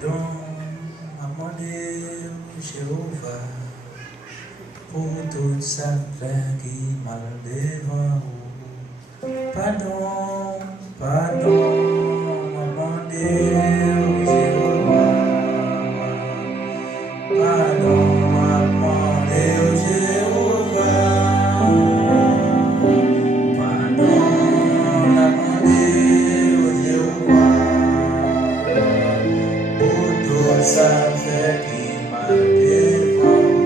Pardon, maman Jéhovah, pour tout ça qui mal devant vous. Pardon, pardon, maman Jéhovah. Pardon, maman Jéhovah. Ça fait qui m'a défendu.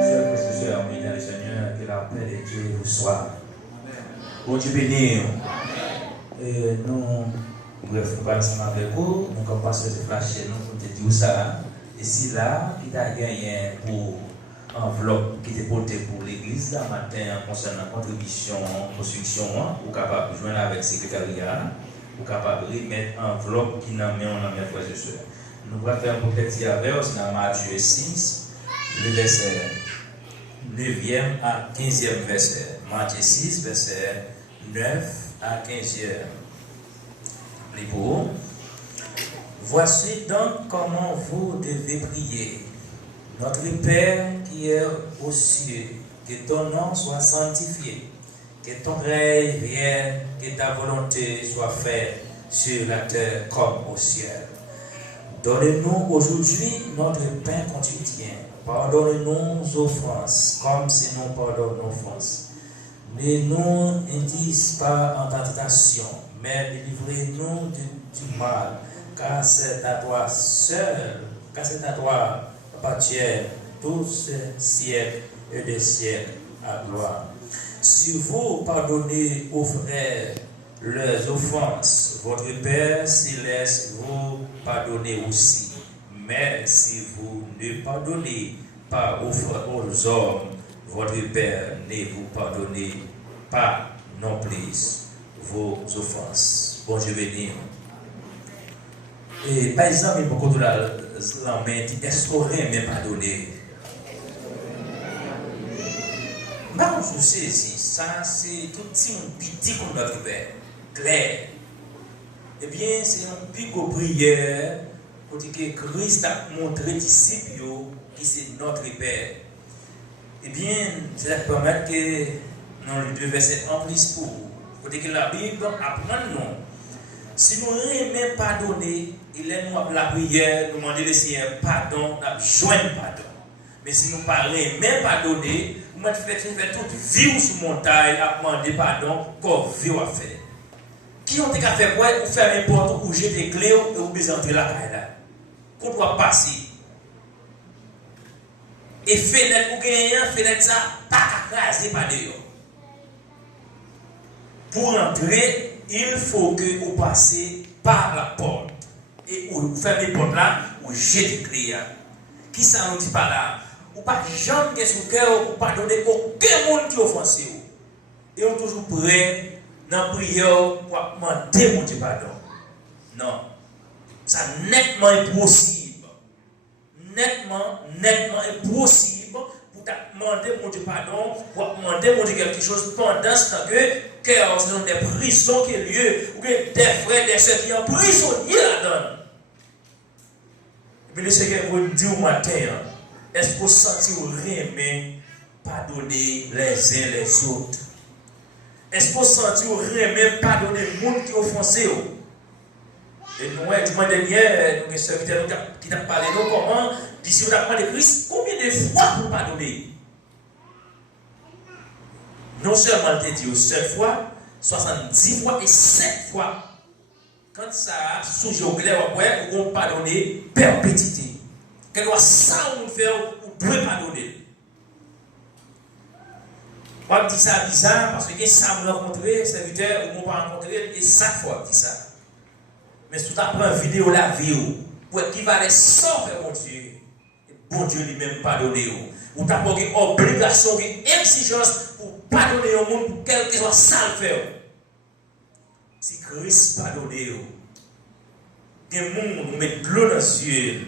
Chers frères et sœurs, bénis le Seigneur, que la paix de Dieu vous soit. Bon Dieu béni. Et nous, bref, nous parlons ensemble avec vous. Nous, comme pasteur de flasher, nous pour te dire ça. Et si là, il a gagné pour enveloppe qui était portée pour l'église, là, matin, concernant contribution, construction, vous capable de joindre avec le secrétariat. Pour capable de remettre enveloppe qui n'a mis en mes frères et sœurs. Nous allons faire un petit verset dans Matthieu 6, le verset 9e à 15e verset. Matthieu 6, verset 9 à 15e. Les beaux. Voici donc comment vous devez prier. Notre Père qui est aux cieux, que ton nom soit sanctifié. Que ton règne vienne, que ta volonté soit faite sur la terre comme au ciel. Donne-nous aujourd'hui notre pain quotidien. Pardonne-nous nos offenses, comme si nous pardonnons nos offenses. Ne nous induise pas en tentation, mais délivrez-nous du mal, car c'est à toi seul, car c'est à toi appartient tous ces siècles et des siècles à gloire. Si vous pardonnez aux frères leurs offenses, votre Père céleste vous pardonnez aussi. Mais si vous ne pardonnez pas aux hommes, votre Père ne vous pardonnez pas non plus vos offenses. Bon Dieu béni. Et par exemple, il y a beaucoup de la main dit, est-ce qu'on aime pardonner? Bah, je sais si ça, c'est tout petit comme notre Père, clair. Eh bien, c'est un pico prière pour dire que Christ a montré disciples qui c'est notre Père. Eh bien, ça permet que dans les deux versets en plus pour dire que la Bible apprend nous. Si nous aimons pardonner, il est nous la prière, nous demander le Seigneur pardon, nous joindre pardon. Mais si nous parlons même pardonner, nous fait toute vie sur montagne à demander pardon, qu'on vit à faire. Qui ont été fait quoi? Ou faire une porte, ou jeter des clés, et ou besoin d'entrer la caille là. Qu'on doit passer. Et fenêtre, ou gagner, fenêtre ça, pas craser par dehors. Pour entrer, il faut que vous passez par la porte. Et vous fermez la porte là, ou jetez des clés. Qui ça nous dit pas là? Ou pas jamais sur le cœur, ou pas donner aucun monde qui offense. Et on est toujours prêt dans la prière pour demander mon Dieu pardon. Non. Ça nettement impossible. Nettement impossible pour demander mon Dieu pardon, pour demander mon Dieu quelque chose pendant ce temps que cœur, ce sont des prisons qui ont lieu, ou des frères, des sœurs qui sont prisonniers là-dedans. Mais le Seigneur vous dit au matin, est-ce que vous sentez vous aimer pardonner les uns les autres? Est-ce que vous sentez vous aimer pardonner les gens qui ont offensé? Et nous, dimanche dernier, nous avons un serviteur qui t'a parlé de comment, d'ici vous avez de Christ, combien de fois pour pardonner? Non seulement il dit 7 fois, 70 fois et 7 fois. Quand ça a souillé au clair, on va pardonner perpétuité. Quel soit ça on fait, on doit pardonner. On dit ça bizarre parce que ça me rencontré, serviteur, ou on pas rencontré, et chaque fois dit ça. Mais si tu apprends une vidéo la vie, pour équivaler sans faire mon Dieu, bon Dieu lui-même pardonner. Ou tu as une obligation, une exigence pour pardonner au monde pour quel que soit ça le faire. Si Christ pardonne, il y a des gens qui mettent de l'eau dans les yeux.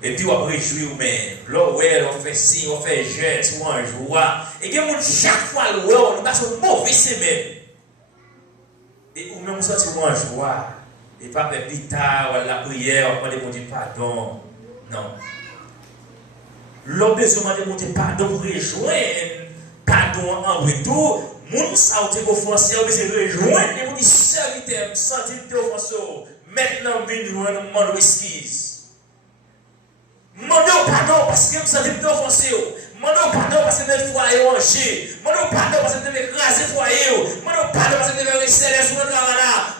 Et puis on réjouit même. Là, on fait signe, on fait geste, on en joie. Et il y a des gens chaque fois, on a une mauvaise semaine. Et ou même vous sentez en joie. Et pas faire plus tard, ou la prière, ou demander mon Dieu pardon. Non. L'homme besoin de mon Dieu pardon pour rejoindre pardon en retour. Moun sa ou te offensé, ou besoin de rejoindre, et vous dites serviteur, senti te offensé. Maintenant, venez nous demander excuse. Demandez pardon parce que vous sentez te offensé. Demandez pardon parce que vous foyer rangé. Demandez pardon parce que vous avez écrasé le foyer. Demandez pardon parce que vous avez resté sur le travail.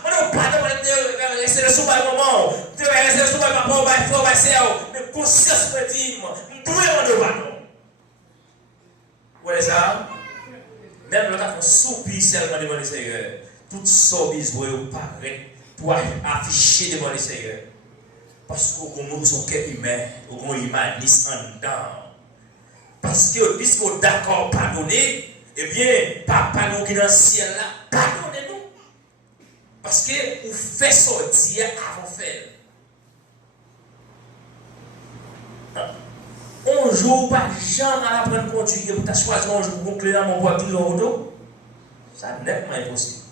Demandez pardon parce que vous avez resté sur le moment. Vous avez resté sur le papa, ou frère, ou sœur. Mais conscience me dit, vous pouvez demander pardon. Vous voyez ça? Même quand on soupir seulement devant le Seigneur, tout ça besoin de paraître pour afficher devant le Seigneur. Parce qu'on a son cœur humain, on a humaniste en dedans. Parce que puisqu'on est d'accord pardonner, eh bien, papa nous qui est dans le ciel là, pardonnez-nous. Parce que vous faites sortir avant de faire. Un jour, pas jamais à apprendre à conduire, vous avez choisi un jour pour clé dans mon voiture dans le dos. Ça n'est pas impossible.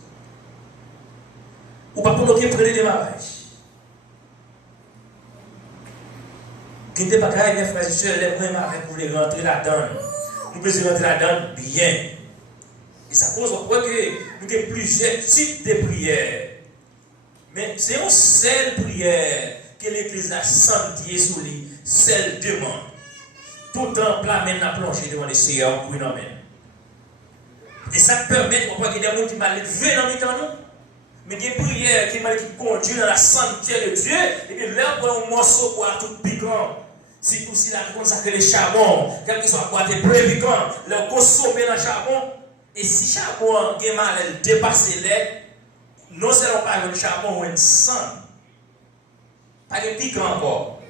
Ou pas pour nous qui prennent des démarrages. Qui n'était pas carré, mes frères et sœurs, les premiers marins pour les rentrer là-dedans. Nous pouvons rentrer là-dedans bien. Et ça pose au point que nous avons plusieurs types de prières. Mais c'est une seule prière que l'Église a sentie sous lui, celle demande. Tout en plat mène la plongée devant le Seigneur pour une amène. Et ça permet qu'il y ait des gens qui m'ont levé dans le temps, mais des prières qui conduisent dans la sainteté de Dieu, et puis là, on un morceau pour tout piquant. Si tout si la consacre les charbons, quel que soit quoi, des pré piquants, le consommer dans le charbon, et si le charbon est mal dépassé l'air, non seulement pas le charbon ou un sang, pas de piquant encore,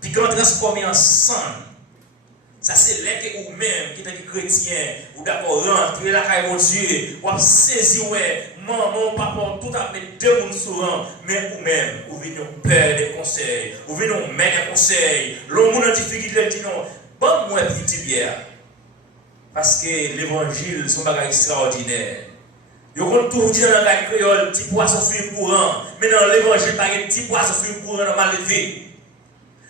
piquant transformé en sang. Ça c'est là que vous-même, qui êtes chrétien, vous d'accord rentrer la caille de Dieu, vous avez saisi, ouais, maman, papa, tout à fait deux mondes souvent, mais vous-même, vous venez nous père des conseils, vous venez nous mettre des conseils, l'homme en difficulté dit non, bon, moi, petit bière. Parce que l'évangile, c'est un bagage extraordinaire. Vous comptez toujours dire dans la créole, petit poisson sur le courant, mais dans l'évangile, il n'y a pas de petit poisson sur le courant mal levé.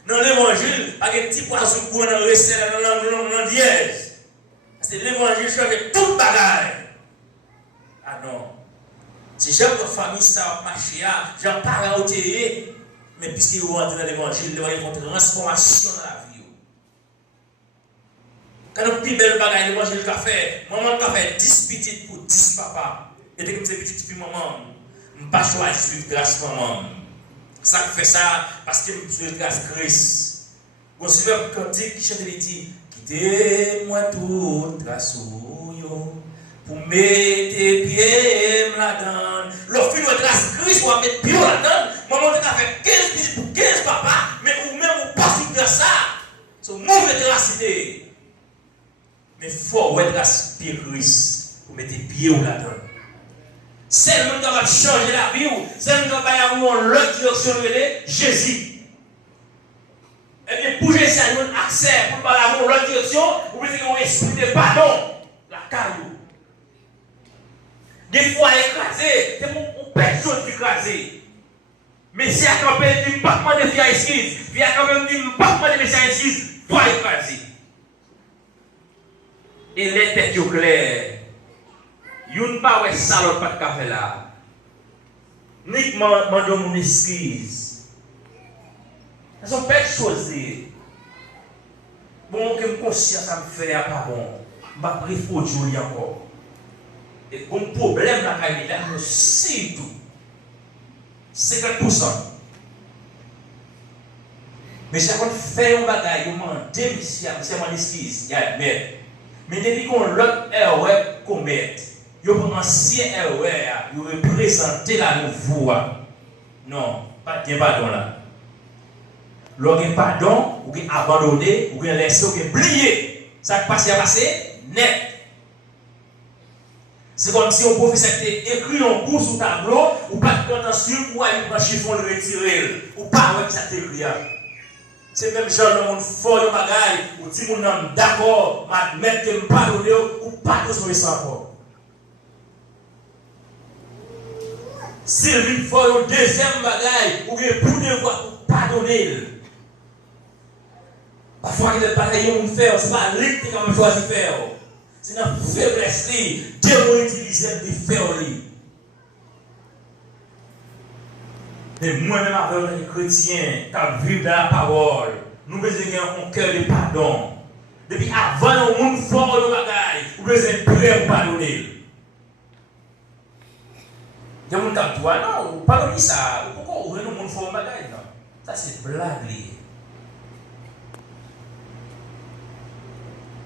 Dans l'évangile, il y a un petit poisson pour nous rester dans la dièse. Parce que l'évangile change tout le bagage. Ah non. Si j'aime votre famille, ça va marcher, j'en parle à ôter, mais puisque vous rentrez dans l'évangile, vous allez avoir une transformation dans la vie. Quand on plus belle bagage, l'évangile qu'a fait, maman a fait 10 petites pour 10 papas. Et dès que ces petites filles, maman, je n'ai pas choisi de suivre grâce maman. Ça fait ça parce que je suis grâce Christ. Quand je suis cantique qui chante, il dit quittez-moi toute grâce pour mettre pieds là-dedans. Le film de grâce Christ pour mettre pieds là-dedans. Maman a fait 15 minutes pour 15 papas, mais vous-même vous pas sur grâce ça. C'est une mauvaise grâcité. Mais il faut être grâce Pierre Christ pour mettre pieds là-dedans. C'est le monde qui va changer la vie, c'est le monde qui va avoir l'autre direction de Jésus. Et bien, pour Jésus, il y a un accès pour avoir l'autre direction, vous pouvez avoir un esprit de pardon, la caillou. Des fois écrasé, c'est pour personne chose écrasé. Mais si il y a quand même du battement de faire excuse, il y a quand même du battement de faire excuse, pas écrasé. Et les têtes claires. Youn pas ouais salon pas de café là. Nick m'a demandé mon excuse. Ce sont belles choses. Bon, que me conscience ça me fait pas bon. M'a pris faut jouer encore. Et bon problème là quand il a c'est tout. 50%. Mais chaque fois fait un bagage, on m'a dit c'est mon excuse, il y a mais depuis qu'on l'autre erreur commet. Yo pour ancien erreur, yo représenter la nouveau. Non, pas de pardon là. L'on pardon, ou abandonné, ou laissé, ou oublié. Ça passe à passer net. C'est comme si un professeur écrit un cours sur tableau, ou pas de attention pour aller prendre chiffon le retirer, ou pas ouais ça t'écrit. C'est même genre le monde fort de bagaille, ou si mon homme d'accord, m'admettre que me pardonner, ou pas de sauver ça encore. S'il faut un deuxième bagaille, ou bien pour devoir pardonner. Parfois, il y a des bagailles qu'on fait, ce n'est pas lui qui a choisi de faire. C'est une faiblesse, Dieu va utiliser de faire. Mais moi-même, avec les chrétiens, qui vivent dans la parole, nous avons un cœur de pardon. Depuis avant, le monde fort le bagaille, nous avons prêt pour pardonner. Il y a des gens qui disent, non, pardonnez ça. Pourquoi vous avez le monde fort le bagaille? Ça, c'est blague.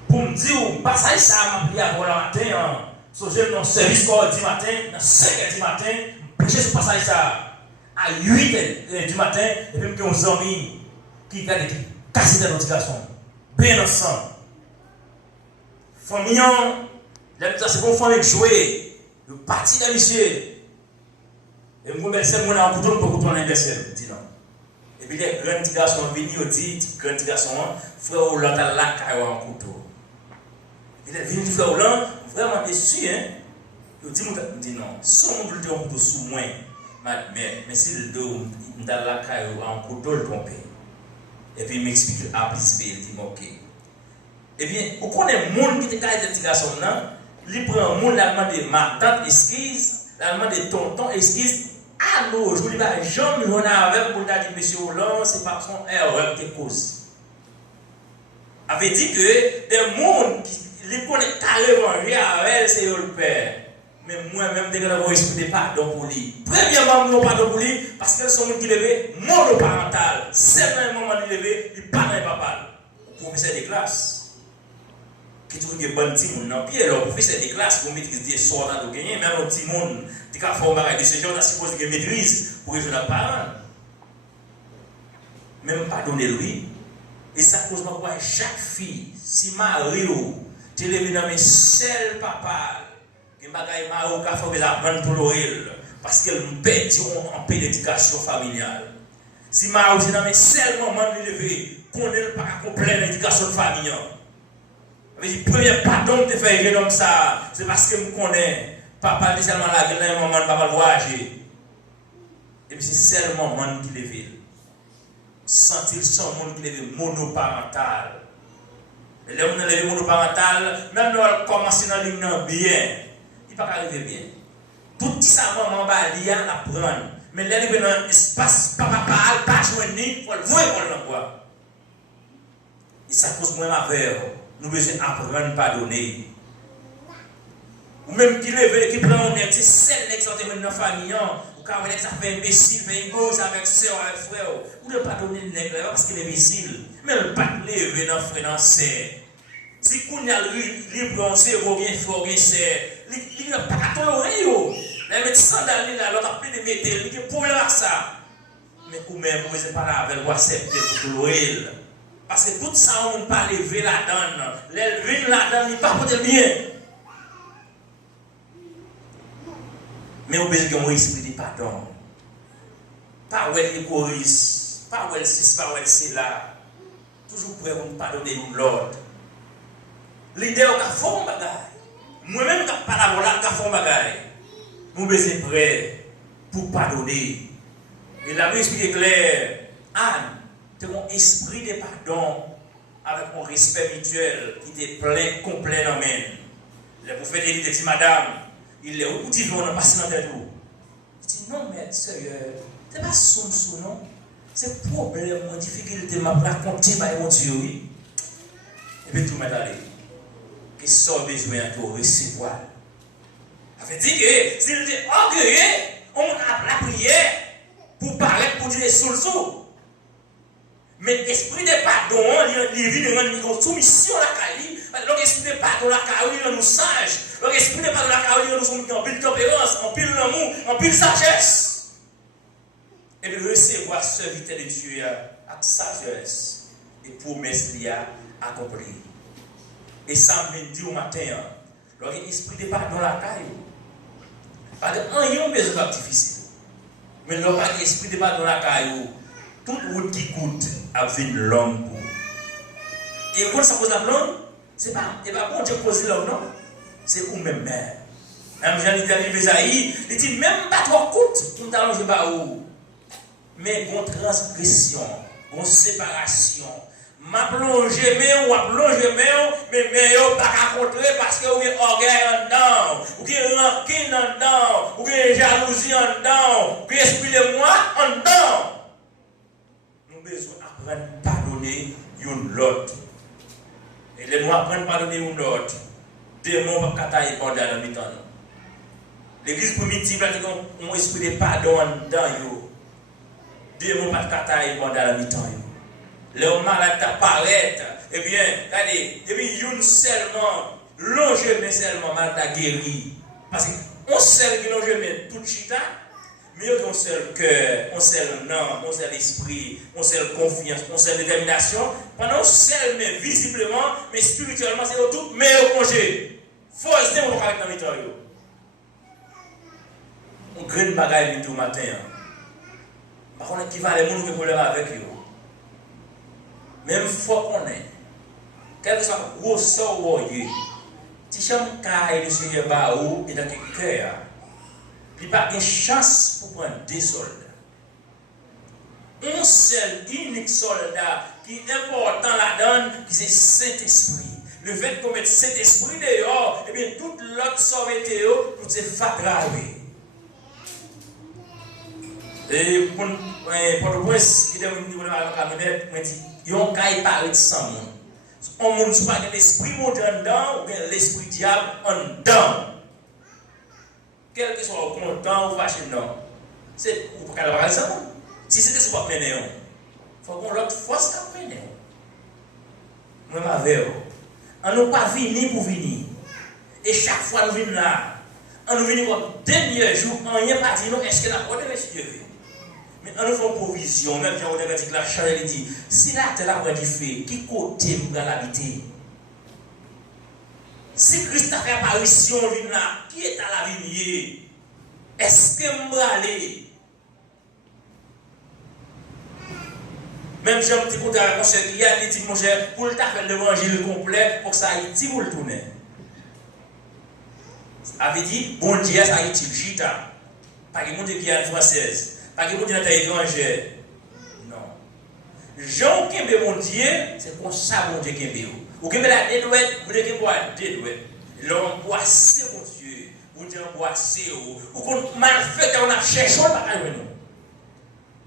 Pour me dire, pas ça, ça m'a pris à voir le matin. So, j'ai dans le service du matin, dans 5h du matin, je prêche ce passage ça. À 8h du matin, et puis on a amis qui cassent dans notre garçon. Bien ensemble. Famille, c'est pour famille jouer. Le parti de monsieur. Et je me remercie mon en couteau pour qu'on ait dit non. Et puis les grands petits garçons viennent, ils disent, grands petits garçons, frère Hollande a la caille en couteau. Et les vignes du frère Hollande, vraiment déçus, hein. Ils disent non, si on veut un couteau sous moi, mais si le dos, il a la caille en couteau, le trompé. Et puis il m'explique A plus B, il dit ok. Eh bien, on connaît le monde qui était caille de petits garçons, il prend un monde, il a demandé ma tante esquisse, il a demandé tonton esquisse. Ah non, je ne dis pas, jamais on a avec pour dire monsieur Hollande, c'est par son erreur qui cause. Avait dit que des mondes qui les connaissent carrément rien avec c'est le père. Mais moi-même, dès que je esprit de pardon pour lui. Premièrement, mon pardon pour lui, parce que sont gens qui lèvent monoparental. C'est un moment de lever, il parle pas papa. Professeur de classe. Qui trouve que bon petit monde, non, puis le professeur de classe pour maîtriser des sorts dans le gagner, même un petit monde qui a fait un bagage de ce genre, on a supposé qu'il maîtrise pour résoudre la parent. Même pardonner lui. Et ça cause pourquoi chaque fille, si Marie tu levé dans mes seuls papa, qui m'a gagné Marie qui a fait la bonne pour l'oreille, parce qu'elle me perd en paix d'éducation familiale. Si Marie c'est dans mes seuls moments de lever, qu'on n'est pas complet l'éducation familiale. Le premier pardon que tu fais comme ça, c'est parce que je connais. Papa dit seulement là, il y a un moment de papa voyager. Et puis c'est seulement le monde qui lève. Sentir son monde qui lève monoparental. Et là, on a levé monoparental, même si on commence dans ligne bien, il ne va pas arriver bien. Tout ça, maman va lier à apprendre. Mais là, il y a un espace, papa parle, pas joindre, il faut le voir pour l'envoi. Et ça cause moins ma verre. Nous devons apprendre à pardonner. Ou même qui lève, qui prend un petit seul exemple dans la famille, ou quand on fait imbécile, fait une cause avec soeur, avec frère, ou ne pardonner le nègre parce qu'il est imbécile. Mais le pas lever dans frère, dans sœur. Si qu'on a libre, on sait, on vient frère, on vient sœur, il n'a pas à tolérer. Les médecins sandales là, l'autre a pris des métals, il y a un problème avec ça. Mais ou même, vous n'avez pas la veille, vous acceptez pour tolérer. Parce que tout ça, on ne peut pas lever la donne. Lever la donne, il ne peut pas porter bien. Mais on a besoin d'un esprit de pardon. Pas où elle est égoïste, pas où elle c'est, pas où elle c'est là. Toujours prêt pour nous pardonner l'autre. L'idée, on a fait un bagage. Moi-même, quand je parle là, on a fait un bagage. Nous besoin prêt pour pardonner. Et la vie explique clair. Anne, tu as un esprit de pardon avec un respect mutuel qui est plein, complet dans le même. Le prophète Élie dit, madame, il est où tu veux, on a passé dans tête. Il dit, non, mais sérieux, ce n'est pas son non. C'est problème, mon difficulté, m'a raconté par mon Dieu, oui. Et puis tout m'est allé. Qu'est-ce que ça besoin pour recevoir? Ça veut dire que s'il était orgueilleux, on a la prière pour paraître pour dire sous le sous. Mais l'esprit de pardon, il vient de rendre une soumission à la caille. L'esprit de pardon, la caille, il nous sage. L'esprit de pardon, la caille, il nous sommes en pile tempérance, en pile l'amour, en pile sagesse. Et de recevoir ce serviteur de Dieu avec sagesse et promesse qu'il a accompli. Et ça me dit au matin, l'esprit de pardon, la caille. Parce qu'il y a un besoin difficile. Mais l'esprit de pardon, la caille, toute route qui coûte a vu l'homme pour. Et quand ça pose la blonde, c'est pas bon Dieu poser l'homme, non? C'est vous-même mère. Même Jean-Litanie Bézaï, il dit même pas trop coûte pour t'allonger par où. Mais bon transgression, bon séparation. Ma plongé mais ou a plongé mais yo pas qu'à contrer parce que vous avez orgueil en dedans, vous avez rancune en dedans, vous avez jalousie en dedans, vous avez esprit de moi en dedans. Nous avons besoin d'apprendre à pardonner une l'autre. Et les nous apprendre à pardonner une l'autre. Démon pas kataï pendant dans le temps. L'église primitive a un esprit de pardon en dedans. Démon pas kataï pendant le temps. Les malades apparaissent, eh bien, regardez, et puis une seulement, l'enjeu mais seulement malade guéri. Parce qu'on seul qui l'enjeu mais tout chita, mais on seul cœur, on seul nom, on seul esprit, on seul confiance, on seul détermination. Pendant seul mais visiblement, mais spirituellement c'est tout, mais au congé. Force de mon avec dans le temps. On grain de bagaille tout matin. Par contre, qui va les gens qui ont problème avec eux. Même fois qu'on est, quel que soit le gros sort, si chambre caille de ce baou et dans le cœur, il n'y a pas de chance pour prendre des soldats. Un seul, unique soldat qui est important là-dedans, c'est Saint-Esprit. Le fait qu'on mette Saint-Esprit dehors, et bien toute l'autre sort météo, tout c'est fatigué. Et pour le prince, il est venu à la cabinet, il m'a dit, yon kay parler de sans monde. On monde soit pas l'esprit monte en dedans ou bien l'esprit diable en dedans. Quel que soit content ou fâché non. C'est pour qu'elle parle ça. Si c'était ce pas mener il faut qu'on l'autre force qu'à mener. Moi m'avais on nous pas venir pour venir. Et chaque fois nous venons là, on nous vient comme dernier jour, on rien pas dit non est-ce que la porte est Dieu. Mais on nous fait une provision, même quand on a dit que la chair elle dit, si la terre a pris du feu, qui côté nous allons l'habiter? Si Christ a fait apparition là, qui est à la vigne? Est-ce que nous allons aller? Même si on dit que mon cher, il y a dit mon cher, pour le faire l'évangile complet, pour que ça aille pour le tourner. Avait dit, bon Dieu, ça aille il chita. Pas que mon Dieu qui est française. Pas que vous dites étranger. Non. Jean qui est mon Dieu, c'est pour ça mon Dieu qui est vous. Vous qui la dédouette, vous devez boire dédouette. L'homme boissé mon Dieu. Vous devez boissé. Vous comptez mal fait qu'on a cherché, on ne va pas nous.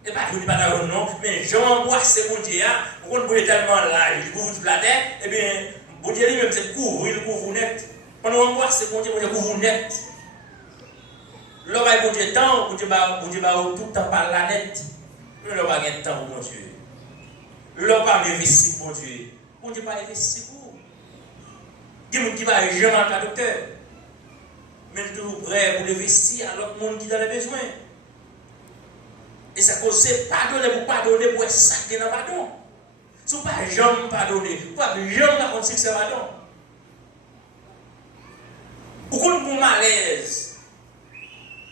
Et pas que vous ne pas nous, non. Mais Jean boissé mon Dieu, vous comptez tellement là, il couvre toute la tête, et bien, mon Dieu lui-même c'est couvre, il couvre net. Pendant qu'on boisse mon Dieu couvre net. L'homme Dieu temps, Dieu va tout le temps par la net. L'homme a un temps pour mon Dieu. L'homme va investir pour Dieu. Mon Dieu va investir pour. Il y a des gens qui va jamais en docteur. Mais tout prêt pour investir à l'autre monde qui a les besoins. Et ça cause pardonner pour pardonner pour être sacré dans le pardon. Si vous ne pouvez jamais pardonner, vous ne pouvez jamais continuer ce pardon. Vous avez un malaise.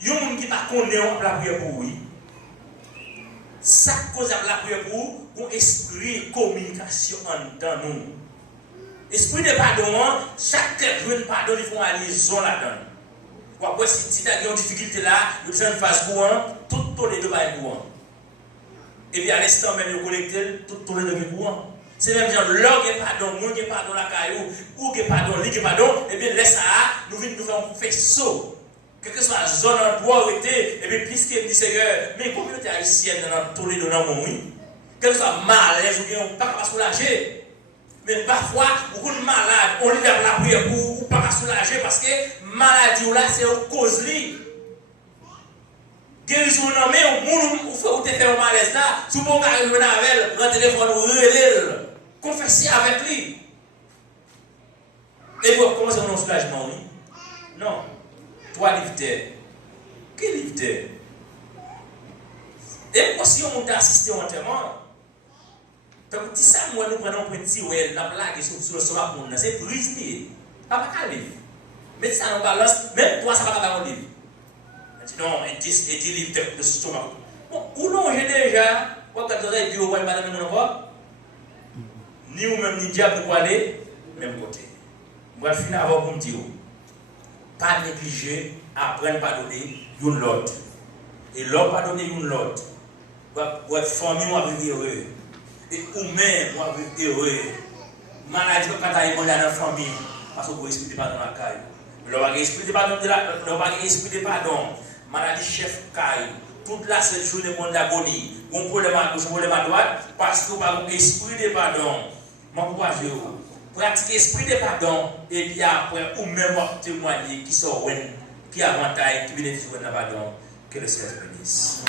Il y a des gens qui ne connaissent pas la prière pour lui. Ça cause la prière pour un esprit de communication entre nous. Esprit de pardon, chaque jour de pardon, il faut une liaison là-dedans. Après, si tu as une difficulté là, vous avez une phase courant, tout les deux va être courant. Et puis à l'instant même, vous connectez, tout les deux est courant. C'est même genre, l'homme est pardon, nous qui pardon la caillou, ou qui pardon, lui qui pardon, et bien laisse ça, nous venons nous faire un faisceau. Quelle que soit la zone en droit où était, et puis puisque me dit Seigneur, mais la communauté haïtienne dans tous les deux dans mon oui, quel que soit malaise ou bien on ne peut pas soulager. Mais parfois, beaucoup de malades, on lit la prière pour ne pas soulager parce que maladie là, c'est une cause li. Guérison non mais on fait un malaise là, si vous pouvez arriver avec elle, prendre le téléphone ou relève, confesser avec lui. Et vous commencez à soulagement, oui? Non. Toi, livre-t'es. Qui livre-t'es? Et moi, si on t'a assisté au enterrement, donc, si ça, moi, nous prenons un petit ouais, la blague sur le soir pour nous, c'est brisé. Pas qu'à livre. Mais ça, on balance, même toi, ça va pas livre. Elle dit non, et 10 livres de stomac. Bon, où non, j'ai déjà, quand vous avez dit, ouais, madame, nous n'avons ni ou même ni diable pour aller, même côté. Moi, je finis avant pour me dire. pas négliger, apprendre à pardonner une l'autre. Et l'autre pardonner une l'autre. Votre famille va vivre heureux. Et vous-même va vivre heureux. Maladie quand tu as dans la famille, parce que vous respectez pas dans la caille. Le esprit de pardon, maladie chef caille, toute la seule journée de monde agonie, on problème à gauche, on problème à droite, parce que vous avez un esprit de pardon. Mon courage, pratiquez l'esprit de pardon, et puis après, ou même témoigner qui sont qui avantage, qui bénéficient de pardon, que le Seigneur bénisse.